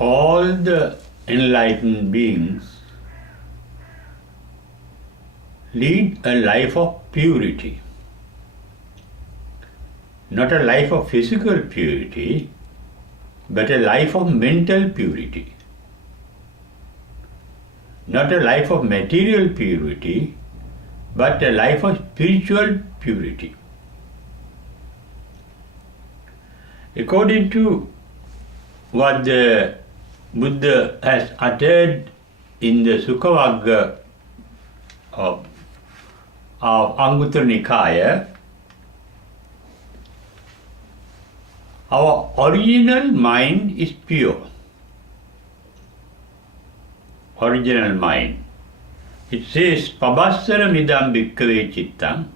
all the enlightened beings lead a life of purity. Not a life of physical purity, but a life of mental purity. Not a life of material purity, but a life of spiritual purity. According to what the Buddha has uttered in the Sukhavagga of Anguttara Nikaya, our original mind is pure. Original mind. It says, Pabassara midam bhikkhave chittam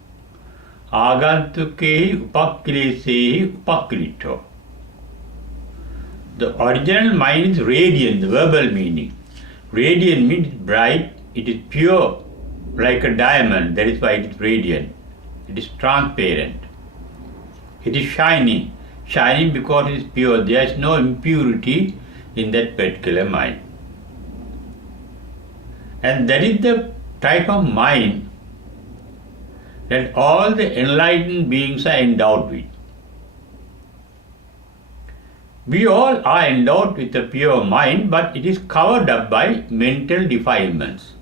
agantukehi upakkilesehi upakkilito. The original mind is radiant, the verbal meaning. Radiant means bright, it is pure, like a diamond, that is why it is radiant. It is transparent. It is shining. Shining because it is pure. There is no impurity in that particular mind. And that is the type of mind that all the enlightened beings are endowed with. We all are endowed with a pure mind, but it is covered up by mental defilements.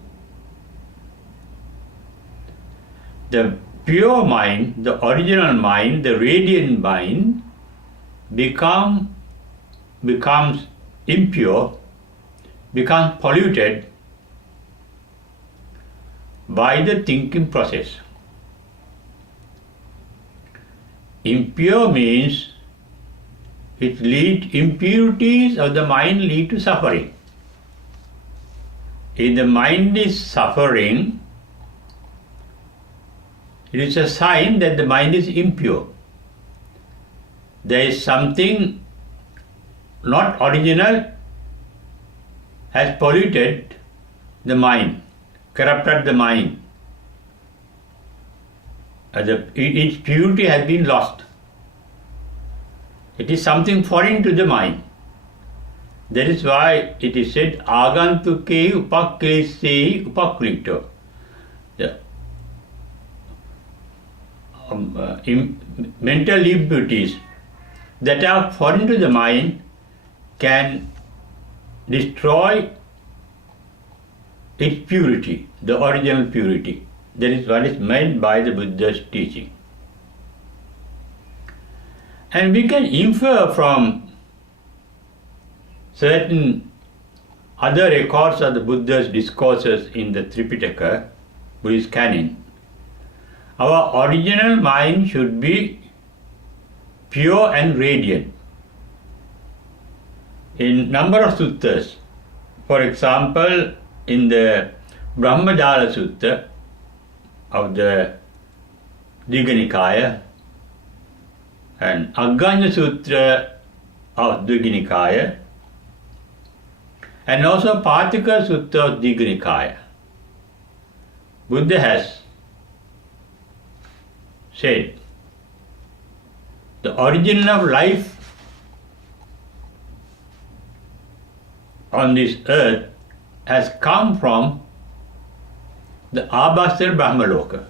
The pure mind, the original mind, the radiant mind becomes impure, becomes polluted by the thinking process. Impure means impurities of the mind lead to suffering. If the mind is suffering, it is a sign that the mind is impure. There is something not original has polluted the mind, corrupted the mind. Its purity has been lost. It is something foreign to the mind. That is why it is said, Agantuke upakkilesehi upakkilito. The mental impurities that are foreign to the mind can destroy its purity, the original purity. That is what is meant by the Buddha's teaching. And we can infer from certain other records of the Buddha's discourses in the Tripitaka, Buddhist canon, our original mind should be pure and radiant. In number of suttas, for example, in the Brahmajala Sutta of the Digha Nikaya and Aggañña Sutra of Digha Nikaya and also Patika Sutta of Digha Nikaya, Buddha has said the origin of life on this earth has come from the Abhasara Brahmaloka.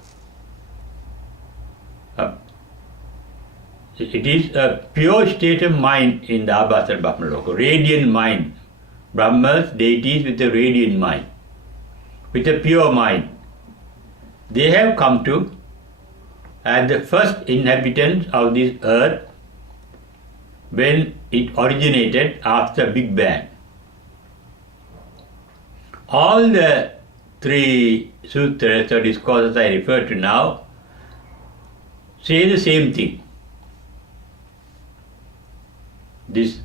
It is a pure state of mind in the Abhasara Brahmaloka, radiant mind. Brahmas, deities with a radiant mind, with a pure mind. They have come to as the first inhabitants of this earth when it originated after Big Bang. All the three sutras or discourses I refer to now say the same thing. This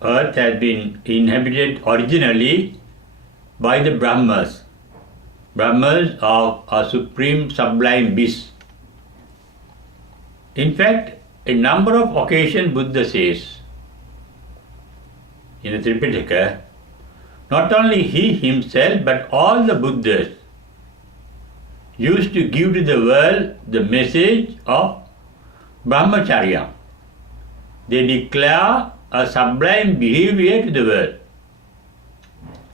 earth has been inhabited originally by the Brahmas. Brahmas are a supreme sublime beings. In fact, a number of occasions Buddha says in the Tripitaka, not only he himself but all the Buddhas used to give to the world the message of Brahmacharya. They declare a sublime behavior to the world.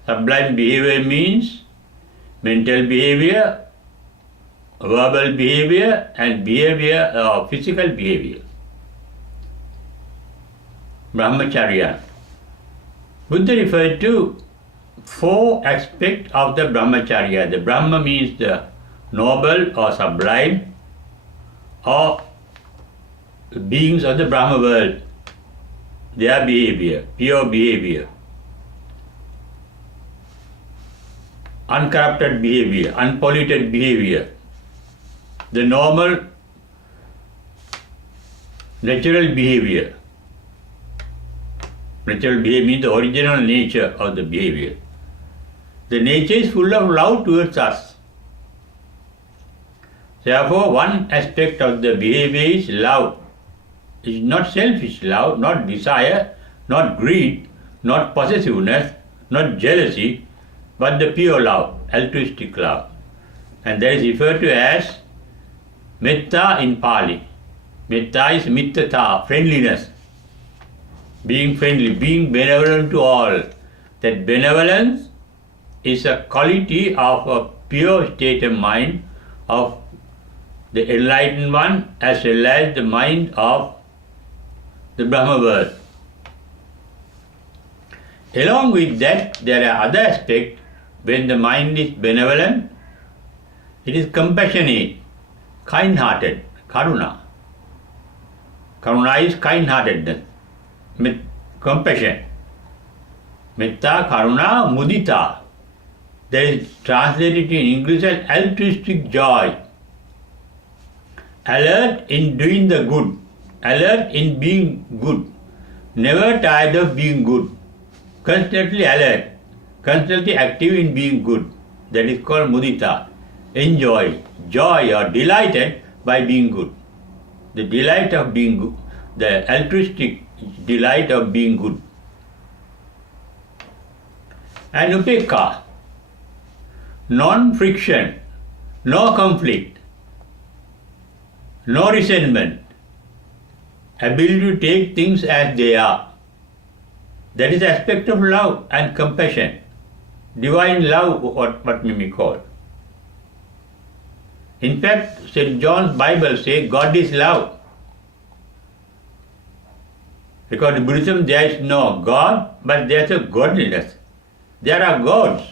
Sublime behavior means mental behavior, verbal behavior, and behavior or physical behavior. Brahmacharya. Buddha referred to 4 aspects of the Brahmacharya. The Brahma means the noble or sublime, or beings of the Brahma world, their behavior, pure behavior, uncorrupted behavior, unpolluted behavior, the normal, natural behavior. Natural behavior means the original nature of the behavior. The nature is full of love towards us. Therefore, one aspect of the behavior is love. It is not selfish love, not desire, not greed, not possessiveness, not jealousy, but the pure love, altruistic love. And that is referred to as metta in Pali. Metta is mittata, friendliness. Being friendly, being benevolent to all. That benevolence is a quality of a pure state of mind of the enlightened one as well as the mind of the Brahma world. Along with that, there are other aspects. When the mind is benevolent, it is compassionate, kind-hearted, karuna. Karuna is kind-heartedness, compassion. Metta, karuna, mudita. That is translated in English as altruistic joy. Alert in doing the good, alert in being good, never tired of being good, constantly alert, constantly active in being good. That is called mudita. Enjoy, joy or delighted by being good. The delight of being good, the altruistic delight of being good. And upekka, non-friction, no conflict, no resentment, ability to take things as they are. That is aspect of love and compassion. Divine love, what we may call. In fact, St. John's Bible says God is love. Because in Buddhism there is no God, but there is a godliness. There are gods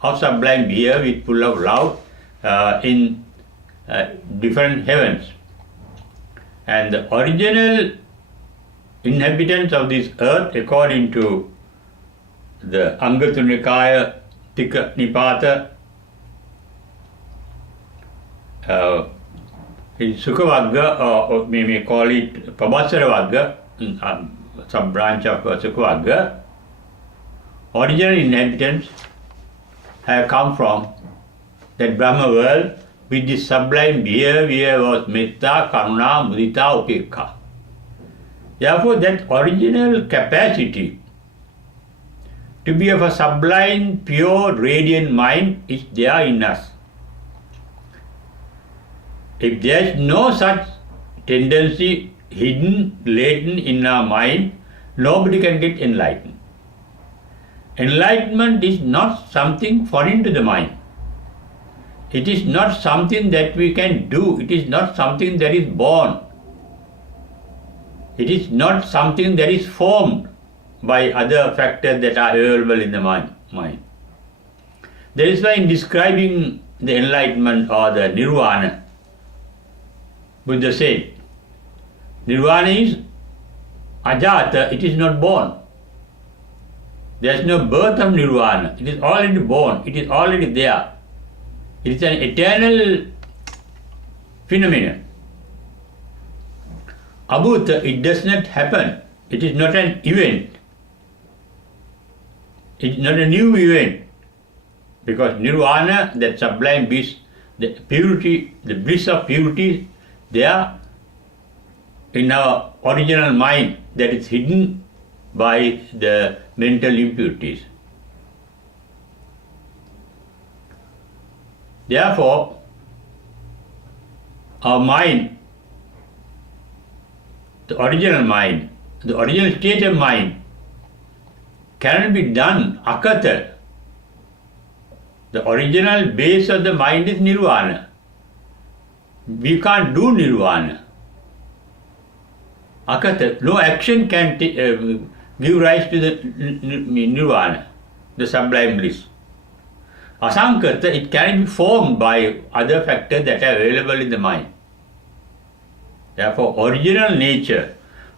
of sublime behavior with full of love in different heavens. And the original inhabitants of this earth, according to the Anguttara Nikaya Tika Nipata, in Sukhavagga, or we may call it Pabhasara Vagga, sub branch of Sukhavagga, original inhabitants have come from that Brahma world with this sublime behavior was metta, karuna, mudita, upekka. Therefore, that original capacity to be of a sublime, pure, radiant mind is there in us. If there is no such tendency hidden, latent in our mind, nobody can get enlightened. Enlightenment is not something foreign to the mind. It is not something that we can do. It is not something that is born. It is not something that is formed by other factors that are available in the mind. That is why in describing the enlightenment or the nirvana, Buddha said, nirvana is ajata, it is not born. There is no birth of nirvana. It is already born. It is already there. It is an eternal phenomenon. Abhuta, it does not happen. It is not an event. It is not a new event. Because nirvana, that sublime bliss, the purity, the bliss of purity, there in our original mind that is hidden by the mental impurities. Therefore, our mind, the original mind, the original state of mind cannot be done, akata. The original base of the mind is nirvana. We can't do nirvana. Akata, no action can give rise to the nirvana, the sublime bliss. Asankata, it can be formed by other factors that are available in the mind. Therefore, original nature,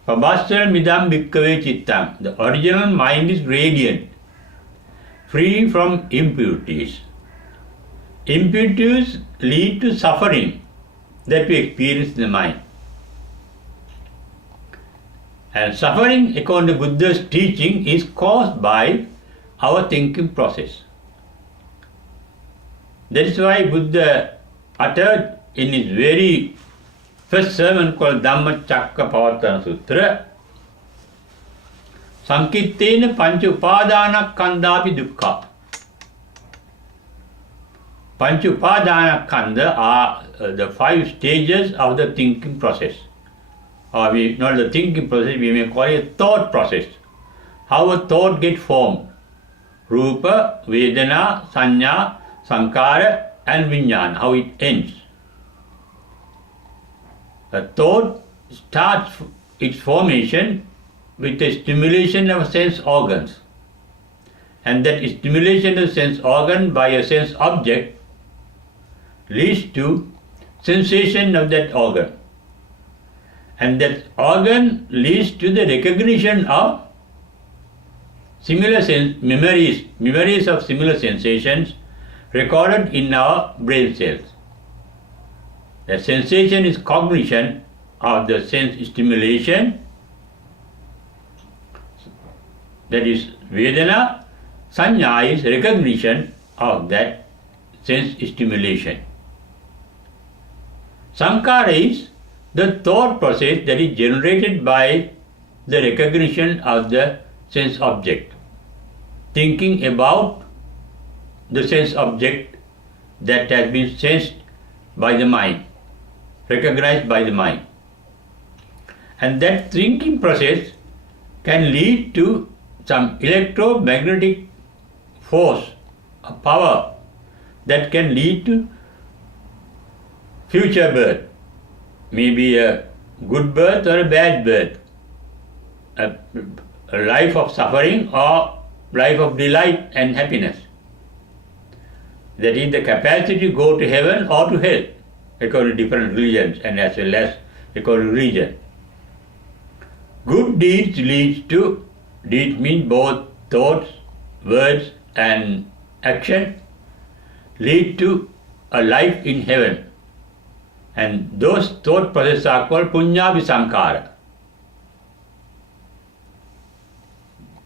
pabasara midam bhikkave chittam, the original mind is radiant, free from impurities. Impurities lead to suffering that we experience in the mind. And suffering, according to Buddha's teaching, is caused by our thinking process. That is why Buddha uttered in his very first sermon called Dhammacakkappavattana Sutra, Sankittena pancha upadana khandapi dukkha. Pancha upadana khanda are the 5 stages of the thinking process. Or not the thinking process, we may call it thought process. How a thought gets formed. Rupa, Vedana, Sanya, Sankara and Vijnana, how it ends. A thought starts its formation with the stimulation of sense organs. And that stimulation of sense organ by a sense object leads to sensation of that organ. And that organ leads to the recognition of similar memories of similar sensations recorded in our brain cells. The sensation is cognition of the sense stimulation, that is Vedana. Sanya is recognition of that sense stimulation. Sankara is the thought process that is generated by the recognition of the sense object, thinking about the sense object that has been sensed by the mind, recognized by the mind. And that thinking process can lead to some electromagnetic force, a power that can lead to future birth, maybe a good birth or a bad birth, a life of suffering or life of delight and happiness. That is the capacity to go to heaven or to hell, according to different religions and as well as according to religion. Good deeds mean both thoughts, words and action, lead to a life in heaven. And those thought processes are called punya-visankara.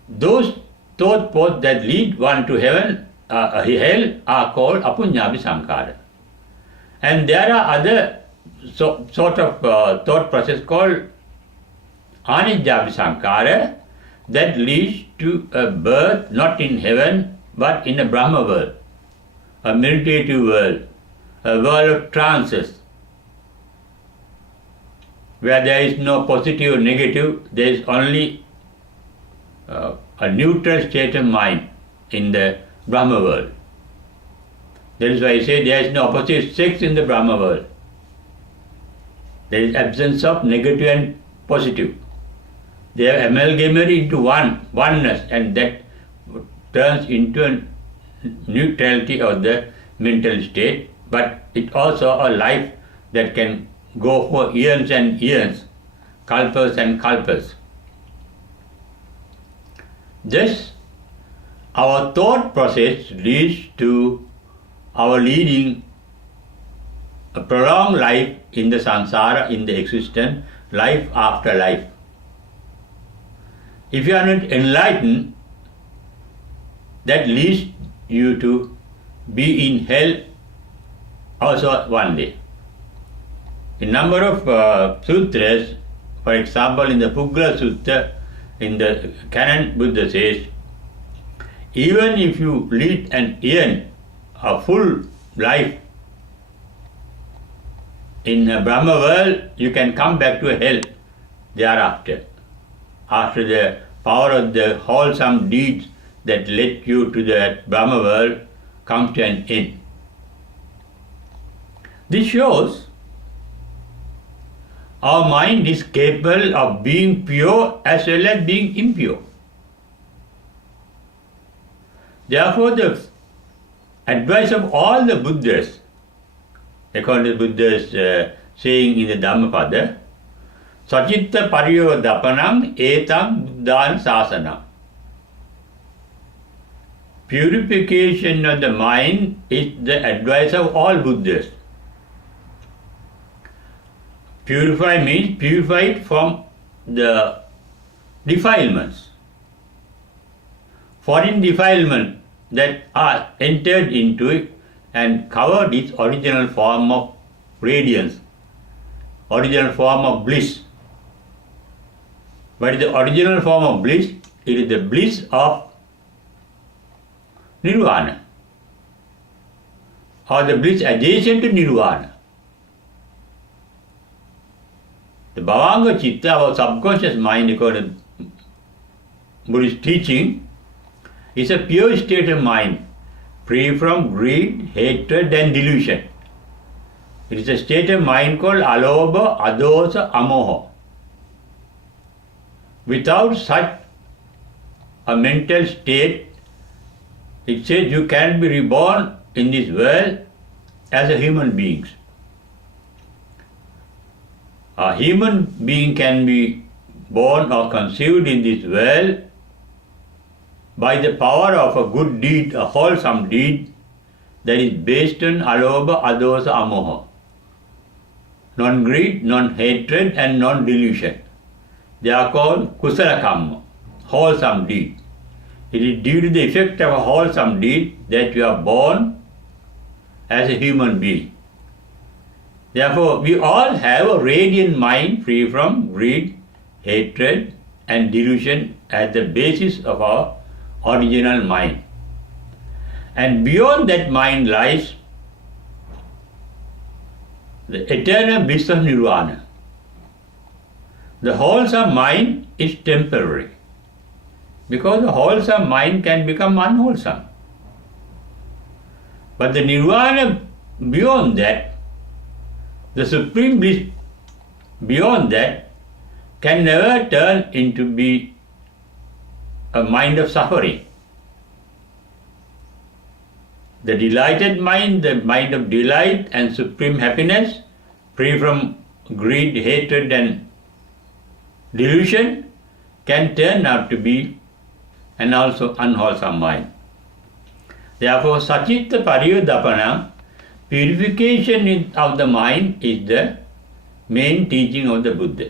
Those thought paths that lead one to heaven, hell, are called apunya-visankara. And there are other sort of thought process called anijja-visankara that leads to a birth not in heaven but in a Brahma world, a meditative world, a world of trances, where there is no positive or negative, there is only a neutral state of mind in the Brahma world. That is why I say there is no opposite sex in the Brahma world. There is absence of negative and positive. They are amalgamated into oneness, and that turns into a neutrality of the mental state, but it also a life that can go for years and years, kalpas and kalpas. Thus, our thought process leads to our leading a prolonged life in the samsara, in the existence, life after life. If you are not enlightened, that leads you to be in hell also one day. In number of sutras, for example, in the Puggala Sutta, in the canon, Buddha says, even if you lead an eon, a full life in a Brahma world, you can come back to hell thereafter. after the power of the wholesome deeds that led you to the Brahma world comes to an end. This shows our mind is capable of being pure as well as being impure. Therefore, the advice of all the Buddhas, according to the Buddha's saying in the Dhammapada, Sacitta pariyodapanam etam buddhan sasanam. Purification of the mind is the advice of all Buddhas. Purify means purify it from the defilements, foreign defilement that are entered into it and covered its original form of radiance, original form of bliss. What is the original form of bliss? It is the bliss of nirvana, or the bliss adjacent to nirvana. The Bhavanga Chitta, our subconscious mind, according to Buddhist teaching, is a pure state of mind, free from greed, hatred and delusion. It is a state of mind called alobha, adosa, amoha. Without such a mental state, it says you can be reborn in this world as a human being. A human being can be born or conceived in this world by the power of a good deed, a wholesome deed that is based on alobha, adosa, amoha. Non-greed, non-hatred and non-delusion. They are called kusala kamma, wholesome deed. It is due to the effect of a wholesome deed that you are born as a human being. Therefore, we all have a radiant mind free from greed, hatred and delusion as the basis of our original mind. And beyond that mind lies the eternal bliss of nirvana. The wholesome mind is temporary, because the wholesome mind can become unwholesome. But the nirvana beyond that, the supreme bliss beyond that, can never turn into be a mind of suffering. The delighted mind, the mind of delight and supreme happiness, free from greed, hatred and delusion, can turn out to be an also unwholesome mind. Therefore, sacitta pariyodapana, purification of the mind, is the main teaching of the Buddha.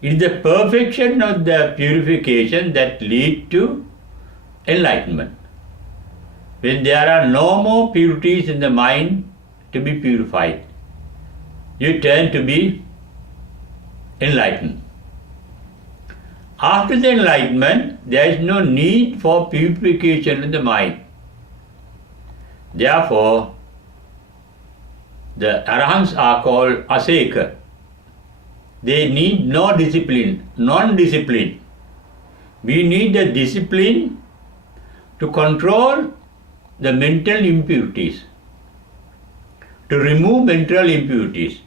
It is the perfection of the purification that leads to enlightenment. When there are no more purities in the mind to be purified, you turn to be enlightened. After the enlightenment, there is no need for purification in the mind. Therefore, the arahants are called aseka. They need no discipline, non-discipline. We need the discipline to control the mental impurities, to remove mental impurities.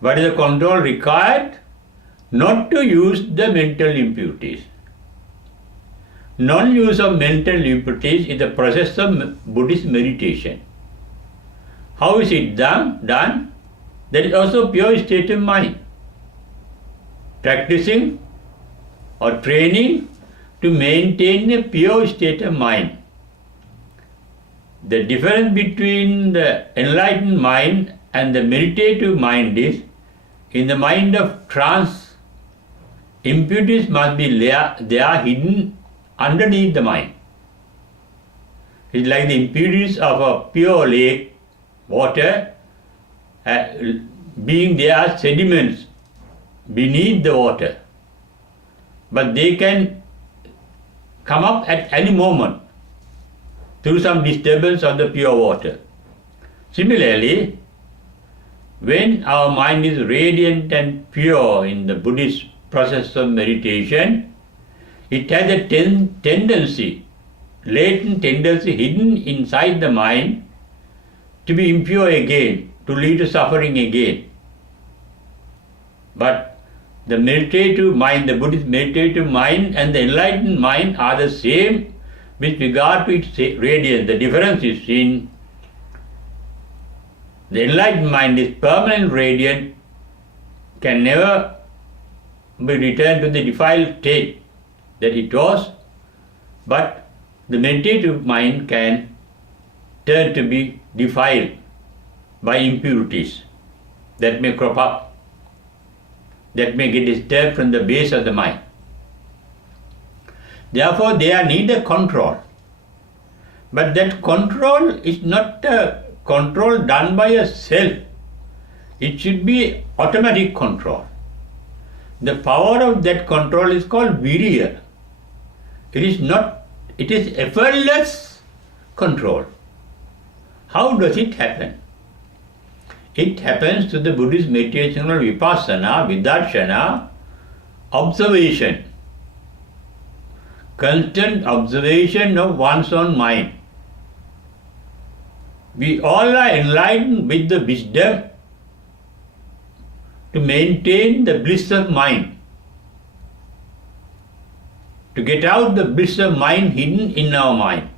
What is the control required? Not to use the mental impurities. Non-use of mental impurities is the process of Buddhist meditation. How is it done? That is also pure state of mind. Practicing or training to maintain a pure state of mind. The difference between the enlightened mind and the meditative mind is, in the mind of trance, impurities must be there, they are hidden underneath the mind. It's like the impurities of a pure lake, water, being there sediments beneath the water. But they can come up at any moment through some disturbance of the pure water. Similarly, when our mind is radiant and pure in the Buddhist process of meditation, it has a tendency, latent tendency hidden inside the mind to be impure again, to lead to suffering again. But the meditative mind, the Buddhist meditative mind and the enlightened mind are the same with regard to its radiance. The difference is seen. The enlightened mind is permanent radiant, can never be returned to the defiled state that it was, but the meditative mind can turn to be defiled by impurities that may crop up, that may get disturbed from the base of the mind. Therefore, they are needed control. But that control is not a control done by a self. It should be automatic control. The power of that control is called virya. It is effortless control. How does it happen? It happens through the Buddhist meditation of vipassana, vidarshana, observation. Constant observation of one's own mind. We all are enlightened with the wisdom to maintain the bliss of mind, to get out the bliss of mind hidden in our mind,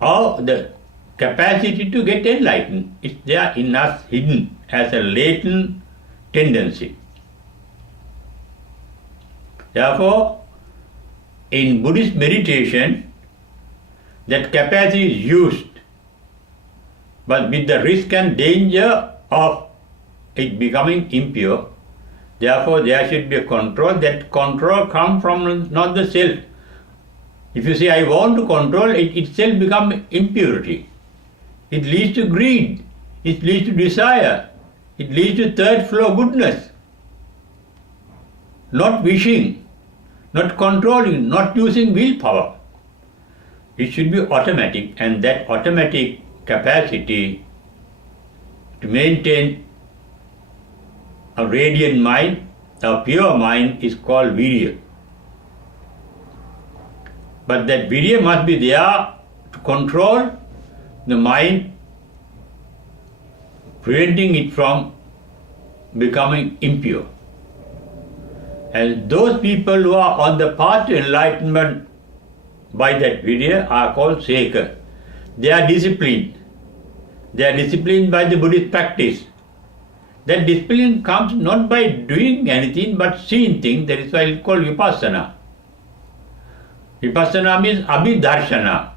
or the capacity to get enlightened is there in us hidden as a latent tendency. Therefore, in Buddhist meditation, that capacity is used, but with the risk and danger of it becoming impure. Therefore, there should be a control. That control comes from not the self. If you say, I want to control, it itself becomes impurity. It leads to greed. It leads to desire. It leads to third flow goodness. Not wishing, not controlling, not using willpower. It should be automatic, and that automatic capacity to maintain a radiant mind, a pure mind, is called virya. But that virya must be there to control the mind, preventing it from becoming impure. And those people who are on the path to enlightenment by that virya are called sekha. They are disciplined. They are disciplined by the Buddhist practice. That discipline comes not by doing anything but seeing things. That is why it's called vipassana. Vipassana means abhidarshana.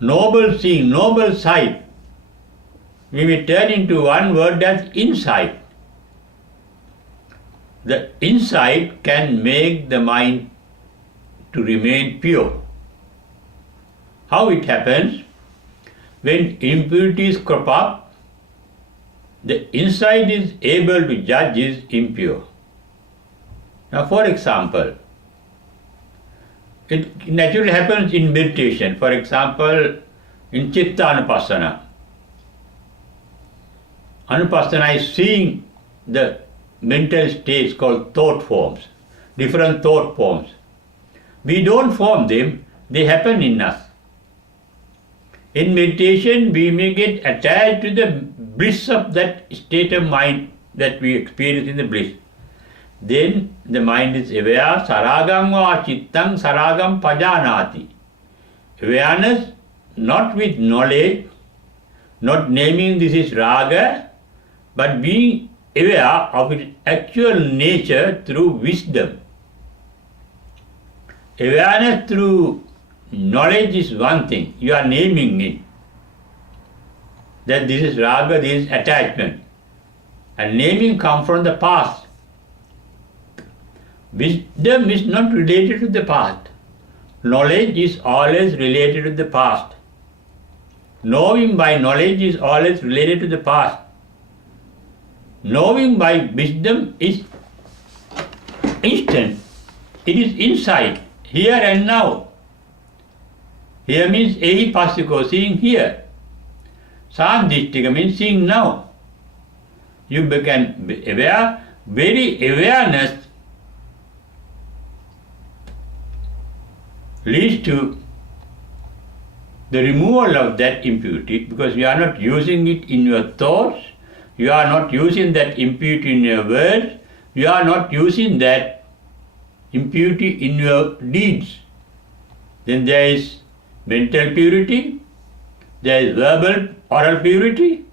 Noble seeing, noble sight. We may turn into one word as insight. The insight can make the mind to remain pure. How it happens? When impurities crop up, the insight is able to judge is impure. Now, for example, it naturally happens in meditation. For example, in Chitta Anupassana. Anupassana is seeing the mental states called thought forms, different thought forms. We don't form them, they happen in us. In meditation, we may get attached to the bliss of that state of mind that we experience in the bliss. Then the mind is aware, saragam va chittam saragam pajanati. Awareness, not with knowledge, not naming this is raga, but being aware of its actual nature through wisdom. Awareness through knowledge is one thing, you are naming it. That this is raga, this is attachment. And naming comes from the past. Wisdom is not related to the past. Knowledge is always related to the past. Knowing by knowledge is always related to the past. Knowing by wisdom is instant. It is insight, here and now. Here means ehi passiko, seeing here. Sandhishtika means seeing now. You become aware very awareness leads to the removal of that impurity, because you are not using it in your thoughts, you are not using that impurity in your words, you are not using that impurity in your deeds. Then there is mental purity, there is verbal, oral purity,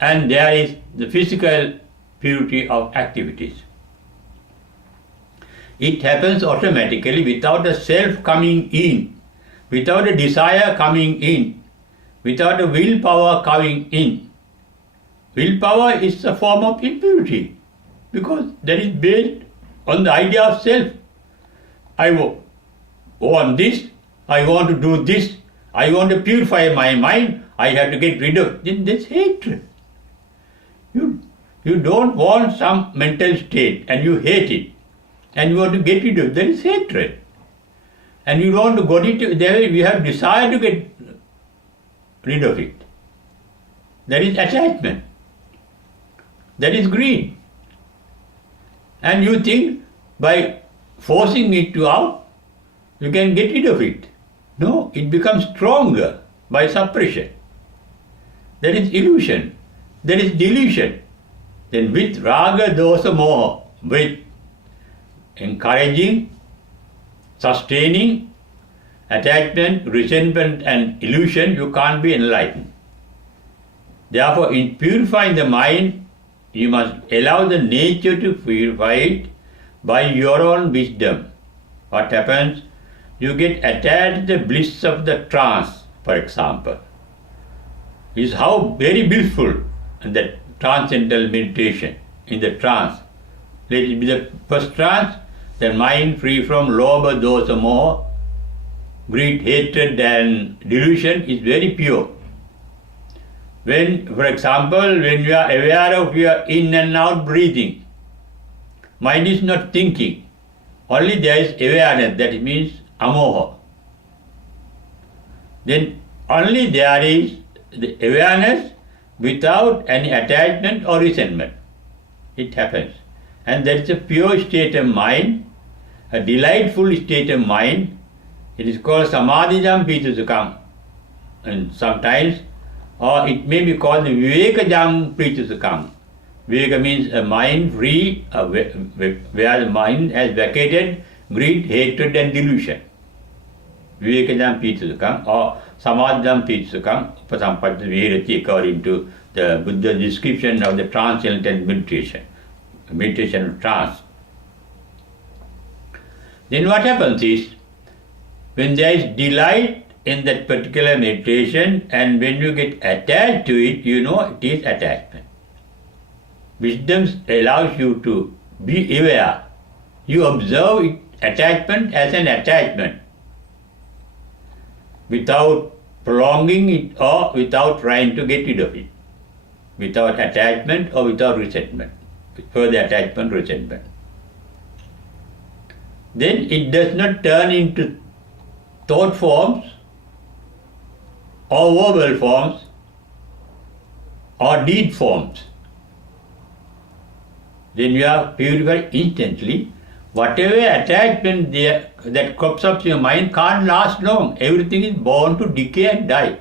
and there is the physical purity of activities. It happens automatically without a self coming in, without a desire coming in, without a willpower coming in. Willpower is a form of impurity because that is based on the idea of self. I want this, I want to do this, I want to purify my mind, I have to get rid of this hatred. You don't want some mental state and you hate it and you want to get rid of it. That is hatred. And you want to go into there, you have desire to get rid of it. That is attachment. That is greed. And you think by forcing it to out, you can get rid of it. No, it becomes stronger by suppression. That is illusion. That is delusion. Then with raga, dosa, moha, with encouraging, sustaining, attachment, resentment and illusion, you can't be enlightened. Therefore, in purifying the mind, you must allow the nature to purify it by your own wisdom. What happens? You get attached to the bliss of the trance, for example. Is how very blissful in that transcendental meditation, in the trance. Let it be the first trance, the mind free from lobha, dosa, moha, greed, hatred and delusion is very pure. When, for example, when you are aware of your in and out breathing, mind is not thinking, only there is awareness, that means amoha. Then only there is the awareness without any attachment or resentment. It happens. And that is a pure state of mind, a delightful state of mind. It is called samadhijam pītasukam. And sometimes, or it may be called the vivekajam pītasukam. Viveka means a mind free, where the mind has vacated greed, hatred and delusion. Vivekajam pītasukam or samadhijam pītasukam, upasampatti viharati, according to the Buddha's description of the transcendental meditation of trance. Then what happens is, when there is delight in that particular meditation and when you get attached to it, you know it is attachment. Wisdom allows you to be aware. You observe it, attachment as an attachment without prolonging it or without trying to get rid of it, without attachment or without resentment, further attachment, resentment. Then it does not turn into thought forms or verbal forms or deed forms. Then you are purified instantly. Whatever attachment there that crops up in your mind can't last long. Everything is born to decay and die.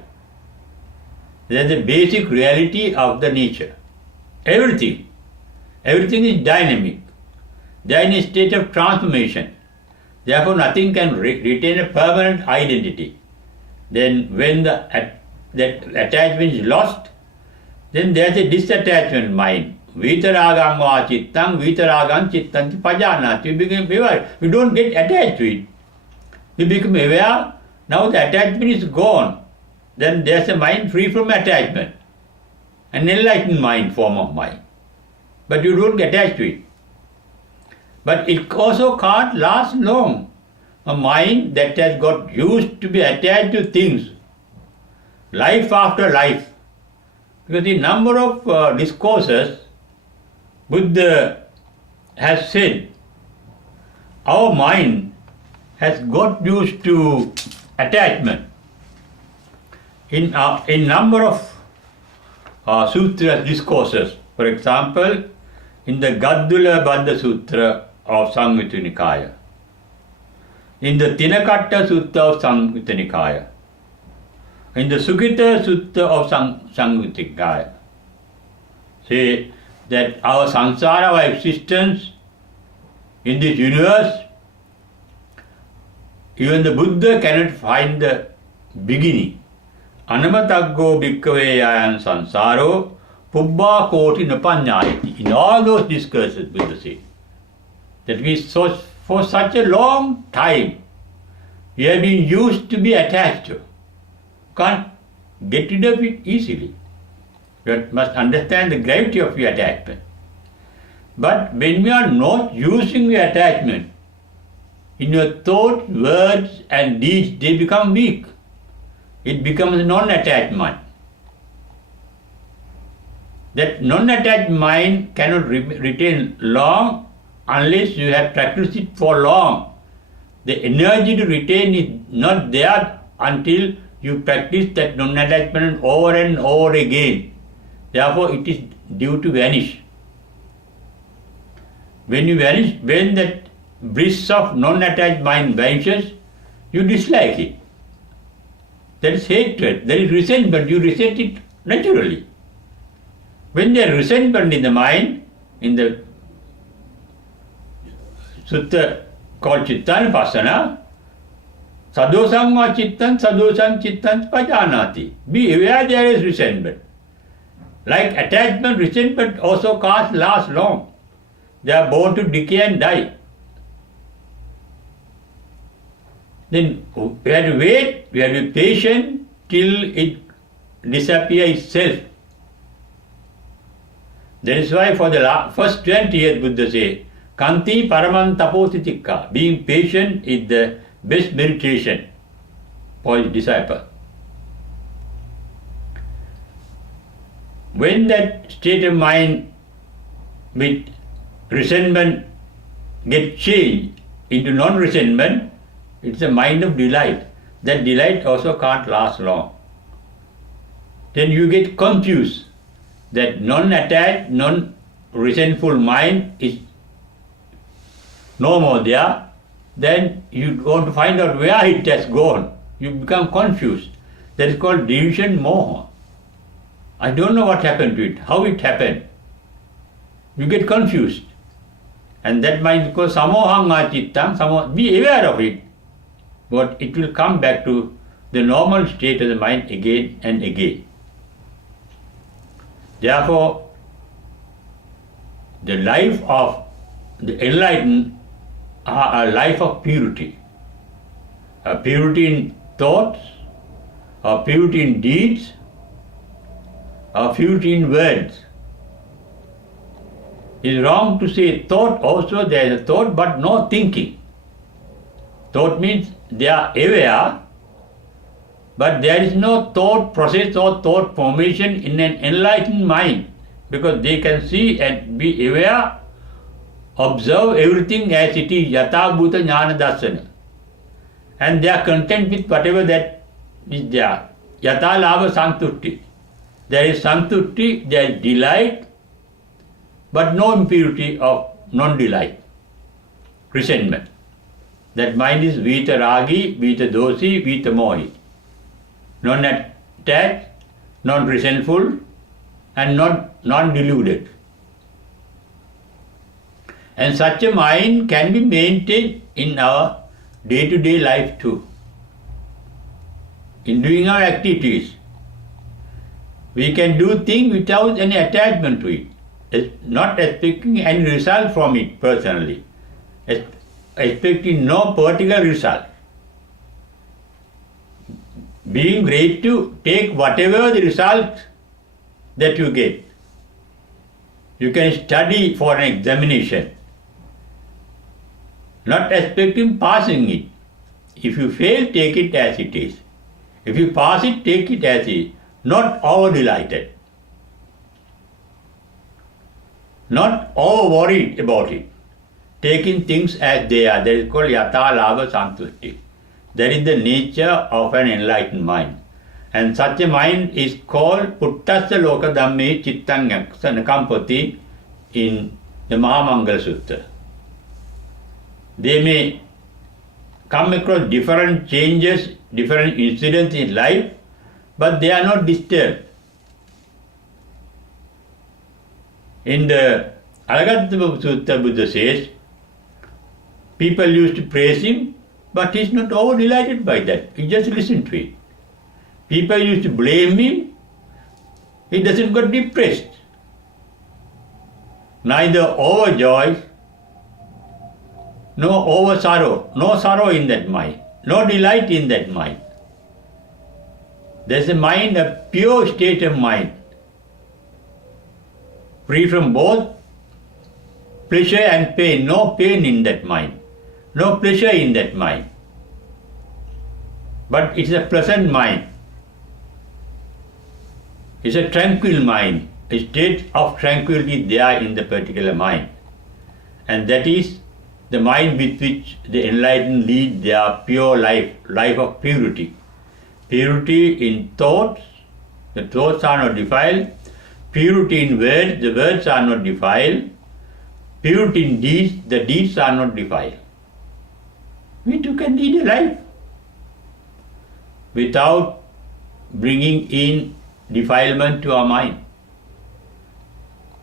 That is the basic reality of the nature. Everything is dynamic. They are in a state of transformation. Therefore, nothing can retain a permanent identity. Then when that attachment is lost, then there is a disattachment mind. Vitaragam va chittam, vitaragam chittanti pajanati. You become aware. You don't get attached to it. You become aware. Now the attachment is gone. Then there is a mind free from attachment. An enlightened mind, form of mind. But you don't get attached to it. But it also can't last long. A mind that has got used to be attached to things, life after life. Because the number of discourses Buddha has said, our mind has got used to attachment. In number of sutras discourses, for example, in the Gaddula Baddha Sutra of Samyutta Nikaya, in the Tinakatta Sutta of Samyutta Nikaya, in the Sukita Sutta of Samyutta Nikaya, say that our samsara, our existence in this universe, even the Buddha cannot find the beginning. Anamataggo bhikkave yayan sansaro pubbha koti napanyayati. In all those discourses, Buddha said that for such a long time we have been used to be attached to. Can't get rid of it easily. You must understand the gravity of your attachment. But when we are not using the attachment, in your thoughts, words and deeds, they become weak. It becomes a non-attached mind. That non-attached mind cannot retain long unless you have practiced it for long. The energy to retain is not there until you practice that non-attachment over and over again. Therefore, it is due to vanish. When you vanish, when that bliss of non-attached mind vanishes, you dislike it. There is hatred, there is resentment, you resent it naturally. When there is resentment in the mind, in the sutta called Chittanupassana, sadosam va chittan, sadosam chittan pajanati. Be aware there is resentment. Like attachment, resentment also can't last long. They are born to decay and die. Then we have to wait, we have to be patient till it disappears itself. That is why for the first 20 years Buddha says, Kanti Paraman Tapotitikka, being patient is the best meditation for his disciple. When that state of mind with resentment gets changed into non-resentment, it's a mind of delight. That delight also can't last long. Then you get confused. That non-attached, non-resentful mind is no more there. Then you want to find out where it has gone. You become confused. That is called division moha. I don't know what happened to it, how it happened. You get confused. And that mind is called samohanga chittam, be aware of it. But it will come back to the normal state of the mind again and again. Therefore, the life of the enlightened are a life of purity. A purity in thoughts, a purity in deeds, a purity in words. It is wrong to say thought also, there is a thought but no thinking. Thought means they are aware, but there is no thought process or thought formation in an enlightened mind, because they can see and be aware, observe everything as it is, yata bhuta jnana darsana, and they are content with whatever that is there. Yata lava santutti. There is santutti, there is delight, but no impurity of non-delight, resentment. That mind is vita ragi, vita dosi, vita mohi. Non-attached, non-resentful, and non-deluded. And such a mind can be maintained in our day-to-day life too. In doing our activities, we can do things without any attachment to it, not expecting any result from it personally, expecting no particular result. Being ready to take whatever the result that you get. You can study for an examination, not expecting passing it. If you fail, take it as it is. If you pass it, take it as it is. Not over-delighted. Not over-worried about it. Taking things as they are. That is called yata lava santusti. That is the nature of an enlightened mind. And such a mind is called puttassa loka dhamme chittang nakampati in the Mahamangala Sutta. They may come across different changes, different incidents in life, but they are not disturbed. In the Alagattha Sutta, Buddha says, people used to praise him, but he's not over delighted by that. He just listens to it. People used to blame him, he doesn't get depressed. Neither overjoyed, no over sorrow, no sorrow in that mind, no delight in that mind. There's a mind, a pure state of mind, free from both pleasure and pain, no pain in that mind, no pleasure in that mind. But it's a pleasant mind. It's a tranquil mind, a state of tranquility there in the particular mind. And that is the mind with which the enlightened lead their pure life, life of purity. Purity in thoughts, the thoughts are not defiled. Purity in words, the words are not defiled. Purity in deeds, the deeds are not defiled. We too can lead a life without bringing in defilement to our mind,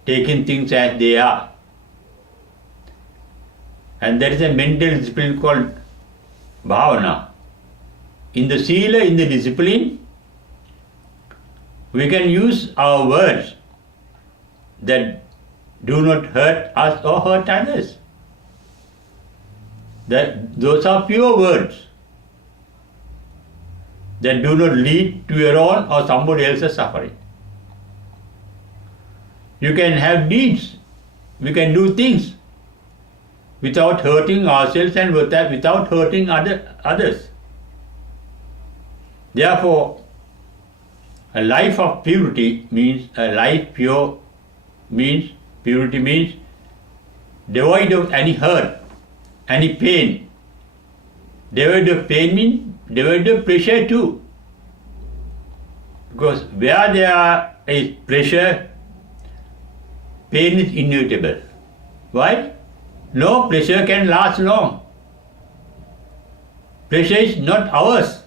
taking things as they are. And there is a mental discipline called bhavana. In the sila, in the discipline, we can use our words that do not hurt us or hurt others. Those are pure words that do not lead to your own or somebody else's suffering. You can have deeds, we can do things without hurting ourselves and without hurting others. Therefore, a life of purity means a life pure means purity means devoid of any hurt, any pain. Devoid of pain means devoid of pleasure too. Because where there is pleasure, pain is inevitable. Why? No pleasure can last long. Pleasure is not ours.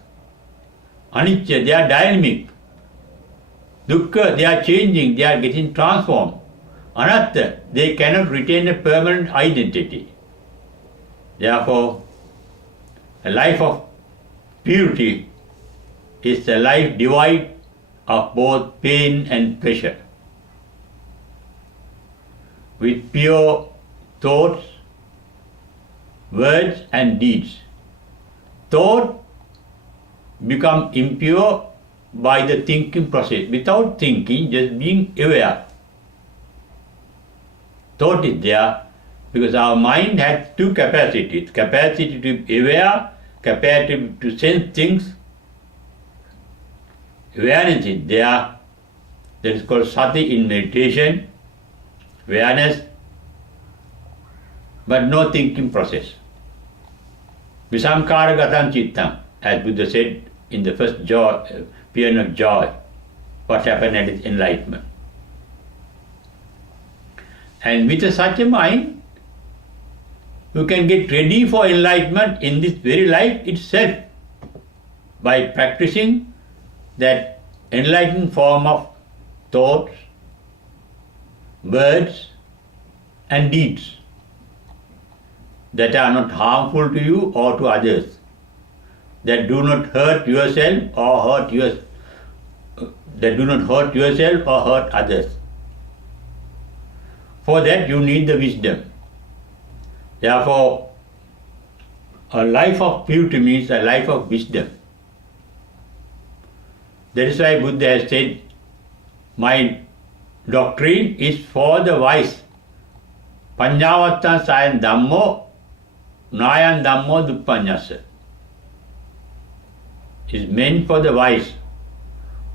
Anicca, they are dynamic. Dukkha, they are changing, they are getting transformed. Anatta, they cannot retain a permanent identity. Therefore, a life of purity is a life devoid of both pain and pleasure. With pure thoughts, words and deeds. Thought become impure by the thinking process. Without thinking, just being aware. Thought is there because our mind has two capacities. Capacity to be aware, capacity to sense things. Awareness is there. That is called sati in meditation. Awareness, but no thinking process. Visamkaragatam chittam, as Buddha said in the first joy, paean of joy, what happened at its enlightenment. And with such a mind, you can get ready for enlightenment in this very life itself by practicing that enlightened form of thoughts, words and deeds that are not harmful to you or to others, that do not hurt yourself or hurt others. For that you need the wisdom. Therefore, a life of purity means a life of wisdom. That is why Buddha has said, my doctrine is for the wise. Paññāvattān sayan dhammo, nāyan dhammo duppanyassa. Is meant for the wise.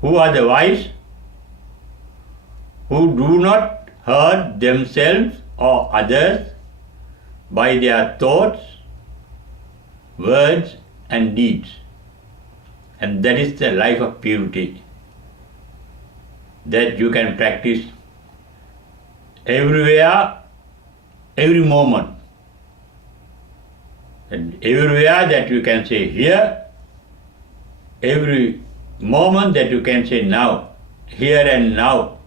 Who are the wise? Who do not hurt themselves or others by their thoughts, words and deeds. And that is the life of purity that you can practice everywhere every moment. And everywhere that you can say here, every moment that you can say now, here and now,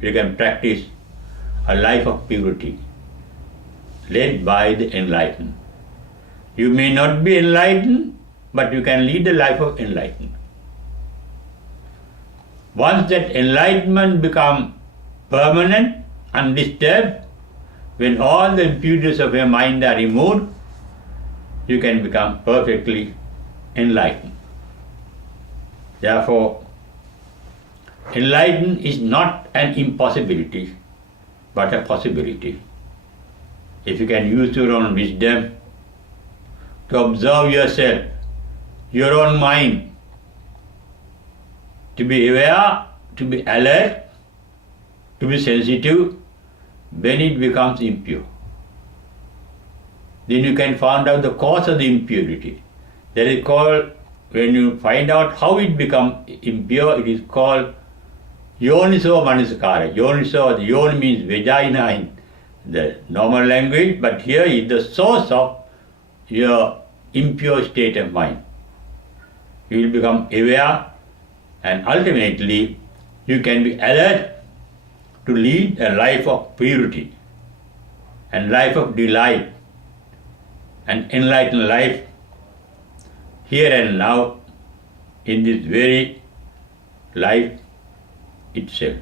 you can practice a life of purity, led by the enlightened. You may not be enlightened, but you can lead a life of enlightenment. Once that enlightenment becomes permanent, undisturbed, when all the impurities of your mind are removed, you can become perfectly enlightened. Therefore, enlightenment is not an impossibility, but a possibility. If you can use your own wisdom to observe yourself, your own mind, to be aware, to be alert, to be sensitive, when it becomes impure. Then you can find out the cause of the impurity. That is called, when you find out how it becomes impure, it is called yoniso manasikara. Yoniso, the yon means vagina in the normal language, but here is the source of your impure state of mind. You will become aware, and ultimately you can be alert to lead a life of purity and life of delight and enlightened life here and now in this very life itself.